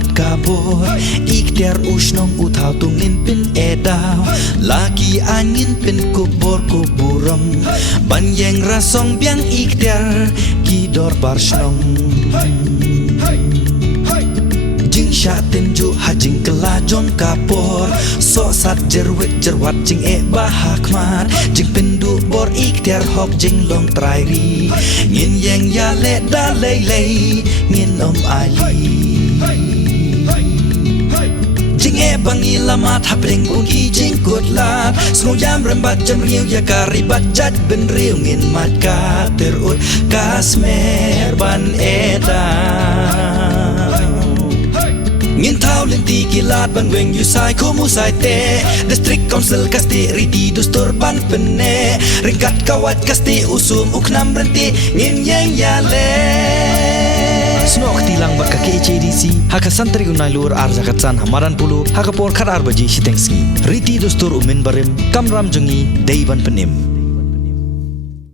mat kabor ikter usnong utau tungin pin edaw laki angin pin kubor kuburam banyeng rasong biang ikter kidor barsnong jing syatin ju hajing kelajong kapor so sat jerwet jerwat jing bahakmat jing pindu bor ikter hok jing long trairi ngin yang ya le da lei ngin ali jing bangi lamat hapring ungi jing kutlat snoyam rembat jam riu ya karibat jat ben riu ngin mat ka terut kasmer ban ngin tau lenti kilat ban weng yu sai komu sai te district council kasti riti dustur ban penne ringkat kawat kasti usum uknam renti ngin yang yale Snok tilang bat ka KHDC haka santri unai lur arja katsan hamaran pulu haka por kharar baji sitengski riti dustur umin barim kamram jungi deiban penim